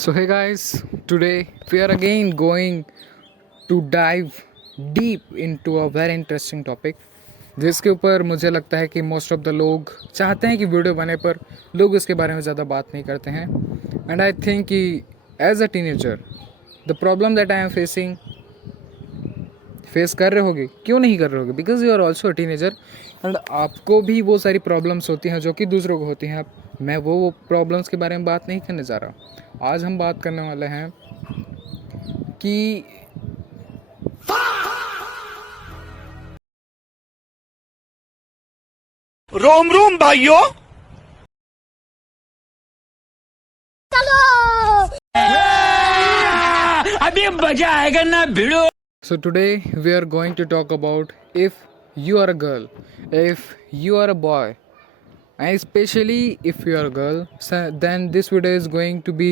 So, hey guys, today we are again going to dive deep into a very interesting topic जिसके ऊपर मुझे लगता है कि मोस्ट ऑफ द लोग चाहते हैं कि वीडियो बने पर लोग उसके बारे में ज़्यादा बात नहीं करते हैं एंड आई थिंक कि as a teenager the problem that I am facing face कर रहे होगे, क्यों नहीं कर रहे होगे, because you are also a teenager and आपको भी वो सारी प्रॉब्लम्स होती हैं जो कि दूसरों को होती हैं। मैं वो प्रॉब्लम्स के बारे में बात नहीं करने जा रहा। आज हम बात करने वाले हैं कि रोम रोम भाइयों। अभी मजा आएगा ना भिड़ो। so today we are going to talk about if you are a girl, if you are a boy, and especially if you are a girl, then this video is going to be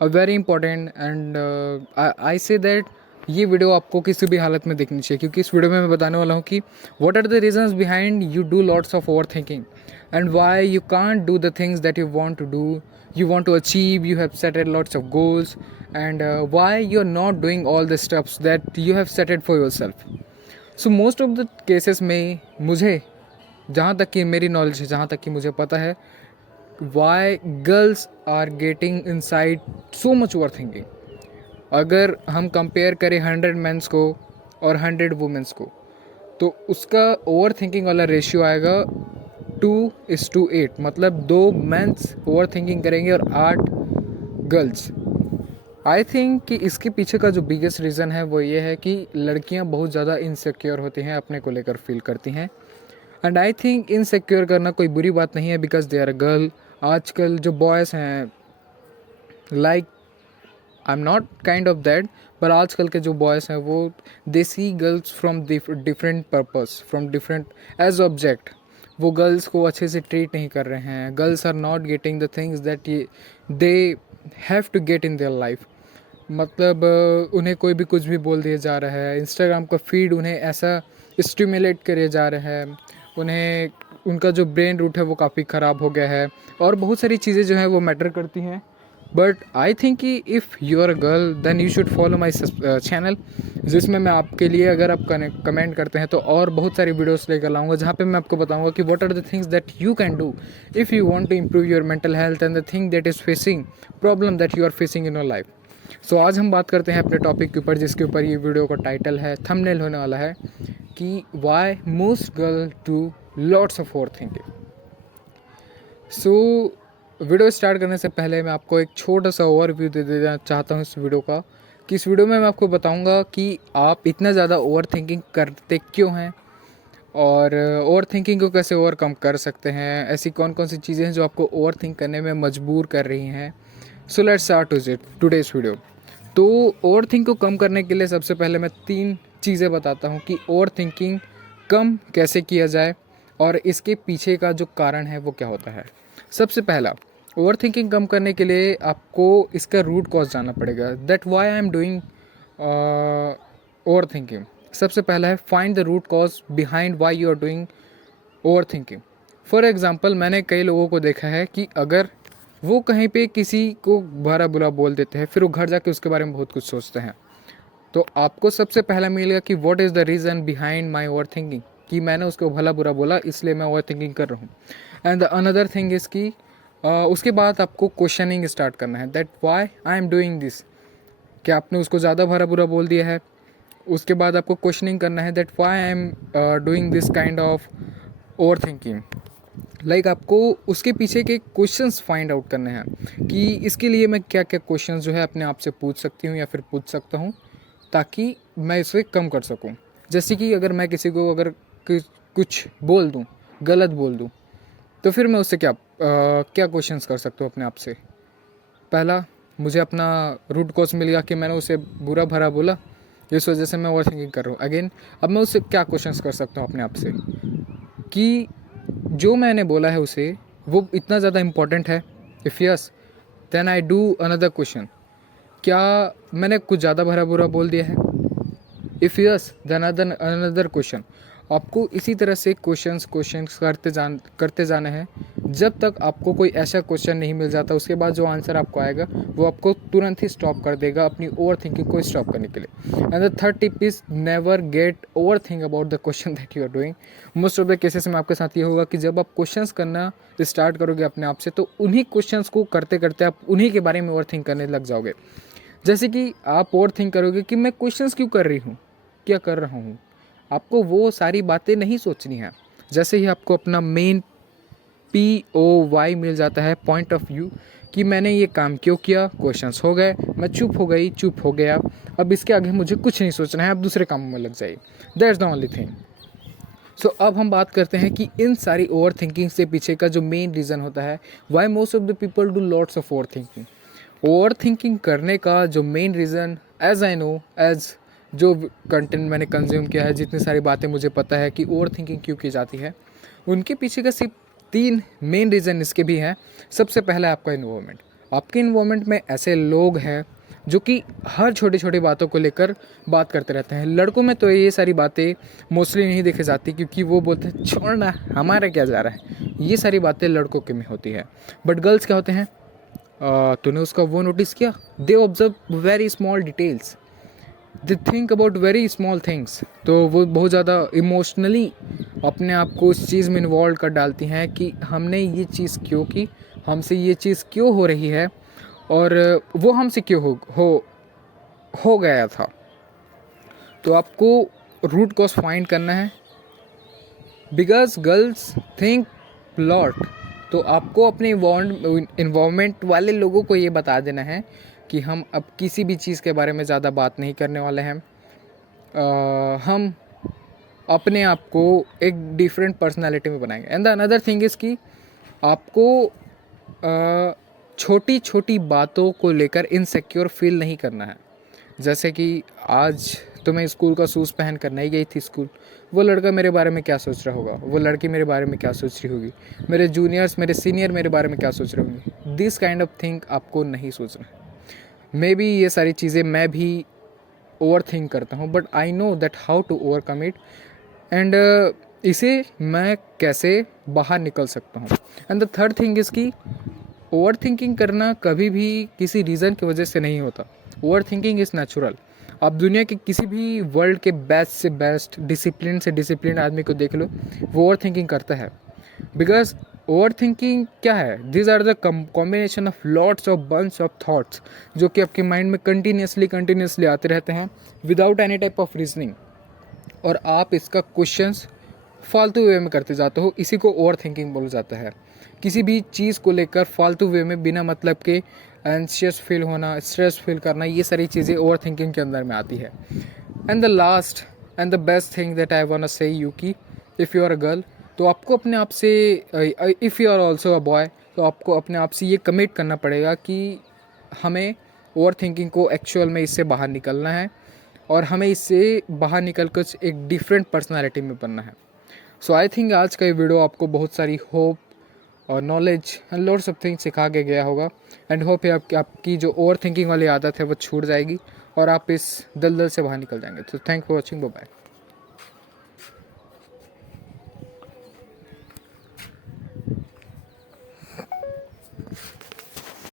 a very important and I say that ये video आपको किसी भी हालत में देखनी चाहिए, क्योंकि इस वीडियो में मैं बताने वाला हूँ कि what are the reasons behind you do lots of over thinking and why you can't do the things that you want to do, you want to achieve, you have set lots of goals, and why you're not doing all the steps that you have set for yourself. So most of the cases में मुझे जहाँ तक कि मेरी knowledge है, जहाँ तक कि मुझे पता है, why girls are getting inside so much overthinking. अगर हम कंपेयर करें 100 मेंस को और 100 वुमेंस को, तो उसका ओवर थिंकिंग वाला रेशियो आएगा 2:8, मतलब 2 मेंस ओवर थिंकिंग करेंगे और 8 गर्ल्स। आई थिंक कि इसके पीछे का जो बिगेस्ट रीज़न है वो ये है कि लड़कियां बहुत ज़्यादा इनसिक्योर होती हैं, अपने को लेकर फील करती हैं। एंड आई थिंक इनसिक्योर करना कोई बुरी बात नहीं है, because they are a girl. आजकल जो बॉयज़ हैं, like I am not kind of that, पर आजकल के जो बॉयज़ हैं वो they see girls from different purpose, from different as object. वो गर्ल्स को अच्छे से ट्रीट नहीं कर रहे हैं। Girls are not getting the things that they have to get in their life. मतलब उन्हें कोई भी कुछ भी बोल दिया जा रहा है। इंस्टाग्राम का फीड उन्हें ऐसा स्टिमुलेट करे जा रहा है, उन्हें उनका जो ब्रेन रूट है वो काफ़ी ख़राब हो गया है, और बहुत सारी चीज़ें जो हैं वो मैटर करती हैं। बट आई थिंक कि if you are a girl then you should follow my channel, जिसमें मैं आपके लिए, अगर आप कमेंट करते हैं तो और बहुत सारी वीडियोस लेकर लाऊंगा, जहाँ पे मैं आपको बताऊंगा कि what are the things that you can do if you want to improve your mental health and the thing that is facing problem that you are facing in your life. So आज हम बात करते हैं अपने topic के ऊपर, जिसके ऊपर ये वीडियो का टाइटल है, थंबनेल होने वाला है कि why most girl do lots of over thinking. So video start करने से पहले मैं आपको एक छोटा सा ओवरव्यू दे देना चाहता हूँ इस वीडियो का, कि इस वीडियो में मैं आपको बताऊँगा कि आप इतना ज़्यादा ओवर थिंकिंग करते क्यों हैं और ओवर थिंकिंग को कैसे ओवरकम कर सकते हैं। ऐसी कौन कौन सी चीज़ें हैं जो आपको ओवर थिंक करने में मजबूर कर रही हैं। So let's start today's video. तो ओवर थिंक को कम करने के लिए सबसे पहले मैं 3 चीज़ें बताता हूँ कि ओवर थिंकिंग कम कैसे किया जाए और इसके पीछे का जो कारण है वो क्या होता है। सबसे पहला, ओवर थिंकिंग कम करने के लिए आपको इसका रूट कॉज जानना पड़ेगा, that why I am doing over thinking. सबसे पहला है find the root cause behind why you are doing over thinking. For example, मैंने कई लोगों को देखा है कि अगर वो कहीं पे किसी को भला बुरा बोल देते हैं, फिर वो घर जाके उसके बारे में बहुत कुछ सोचते हैं। तो आपको सबसे पहला मिलेगा कि what is the reason behind my over thinking, कि मैंने उसको भला बुरा बोला इसलिए मैं ओवर थिंकिंग कर रहा हूँ। And the another thing is कि उसके बाद आपको क्वेश्चनिंग स्टार्ट करना है, that why I am doing this. क्या आपने उसको ज़्यादा भला बुरा बोल दिया है? उसके बाद आपको क्वेश्चनिंग करना है, that why I am doing this kind of over thinking. Like आपको उसके पीछे के क्वेश्चंस फाइंड आउट करने हैं कि इसके लिए मैं क्या क्या क्वेश्चंस जो है अपने आप से पूछ सकती हूँ या फिर पूछ सकता हूँ, ताकि मैं इसे कम कर सकूँ। जैसे कि अगर मैं किसी को अगर कुछ बोल दूँ, गलत बोल दूँ, तो फिर मैं उससे क्या क्वेश्चंस कर सकता हूँ अपने आप से। पहला, मुझे अपना रूट कॉज मिल गया कि मैंने उसे बुरा भरा बोला, इस वजह से मैं ओवर थिंकिंग कर रहा हूँ। अगेन, अब मैं उससे क्या क्वेश्चंस कर सकता हूँ अपने आप से कि जो मैंने बोला है उसे वो इतना ज़्यादा इम्पोर्टेंट है। If yes then I do another question, क्या मैंने कुछ ज़्यादा भरा बुरा बोल दिया है? If yes then another question. आपको इसी तरह से क्वेश्चंस करते जाने हैं जब तक आपको कोई ऐसा क्वेश्चन नहीं मिल जाता, उसके बाद जो आंसर आपको आएगा वो आपको तुरंत ही स्टॉप कर देगा अपनी ओवर थिंकिंग को स्टॉप करने के लिए। And the third tip is never get over think about the question that you are doing. Most of the cases में आपके साथ ये होगा कि जब आप क्वेश्चंस करना स्टार्ट करोगे अपने आप से, तो उन्हीं क्वेश्चंस को करते करते आप उन्हीं के बारे में ओवर थिंक करने लग जाओगे। जैसे कि आप ओवर थिंक करोगे कि मैं क्वेश्चंस क्यों कर रही हूँ, क्या कर रहा हूँ, आपको वो सारी बातें नहीं सोचनी है। जैसे ही आपको अपना मेन POY मिल जाता है, पॉइंट ऑफ व्यू, कि मैंने ये काम क्यों किया, क्वेश्चंस हो गए, मैं चुप हो गई, चुप हो गया, अब इसके आगे मुझे कुछ नहीं सोचना है, अब दूसरे कामों में लग जाइए। That's the only thing. So अब हम बात करते हैं कि इन सारी ओवर थिंकिंग से पीछे का जो मेन रीज़न होता है, why most of the people do lots of over thinking. Over thinking करने का जो main reason, as I know, as जो कंटेंट मैंने कंज्यूम किया है, जितनी सारी बातें मुझे पता है कि ओवर थिंकिंग क्यों की जाती है, उनके पीछे का सिर्फ 3 मेन रीज़न इसके भी हैं। सबसे पहला है आपका इन्वॉल्वमेंट। आपके इन्वॉल्वमेंट में ऐसे लोग हैं जो कि हर छोटी छोटी बातों को लेकर बात करते रहते हैं। लड़कों में तो ये सारी बातें मोस्टली नहीं देखी जाती, क्योंकि वो बोलते हैं छोड़ ना, हमारा क्या जा रहा है, ये सारी बातें लड़कों के में होती है। बट गर्ल्स क्या होते हैं, तूने उसका वो नोटिस किया, they observe very small details, they think about very small things. तो वो बहुत ज़्यादा इमोशनली अपने आप को उस चीज़ में इन्वॉल्व कर डालती हैं कि हमने ये चीज़ क्यों की, हमसे ये चीज़ क्यों हो रही है, और वो हमसे क्यों हो गया था। तो आपको रूट कॉज फाइंड करना है, बिकॉज गर्ल्स थिंक लॉट। तो आपको अपने इन्वॉल्वमेंट वाले लोगों को ये बता देना है कि हम अब किसी भी चीज़ के बारे में ज़्यादा बात नहीं करने वाले हैं। हम अपने आप को एक डिफरेंट पर्सनालिटी में बनाएंगे। And the another thing is कि आपको छोटी छोटी बातों को लेकर इनसिक्योर फील नहीं करना है। जैसे कि आज तो मैं स्कूल का शूज़ पहन कर नहीं गई थी स्कूल, वो लड़का मेरे बारे में क्या सोच रहा होगा, वो लड़की मेरे बारे में क्या सोच रही होगी, मेरे जूनियर्स, मेरे सीनियर मेरे बारे में क्या सोच रहे होंगे। दिस काइंड ऑफ थिंग आपको नहीं सोचना है। मे बी ये सारी चीज़ें मैं भी ओवर थिंक करता हूँ, but I know that how to overcome it, and इसे मैं कैसे बाहर निकल सकता हूँ। And the third thing is कि ओवर थिंकिंग करना कभी भी किसी रीज़न की वजह से नहीं होता। Over thinking is natural. आप दुनिया के किसी भी वर्ल्ड के बेस्ट से बेस्ट, डिसिप्लिन से डिसिप्लिन आदमी को देख लो, वो ओवर थिंकिंग करता है। बिकॉज ओवर थिंकिंग क्या है, these are the combination of lots of bunch of thoughts, जो कि आपके माइंड में कंटिन्यूसली आते रहते हैं without any type of reasoning, और आप इसका क्वेश्चंस फालतू वे में करते जाते हो। इसी को ओवर थिंकिंग बोला जाता है। किसी भी चीज़ को लेकर फालतू वे में बिना मतलब के एंशियस फील होना, स्ट्रेस फील करना, ये सारी चीज़ें ओवर थिंकिंग के अंदर में आती है। And the last and the best thing that I want say you कि if you are a girl, तो आपको अपने आप से, if you are also a boy, तो आपको अपने आप से ये कमिट करना पड़ेगा कि हमें ओवर थिंकिंग को एक्चुअल में इससे बाहर निकलना है, और हमें इससे बाहर निकल कर एक डिफरेंट पर्सनालिटी में बनना है। सो आई थिंक आज का ये वीडियो आपको बहुत सारी होप और knowledge and lots of things सिखा के गया होगा, एंड होप है आपकी जो ओवर थिंकिंग वाली आदत है वो छूट जाएगी और आप इस दलदल से बाहर निकल जाएंगे। तो thank for watching, bye bye.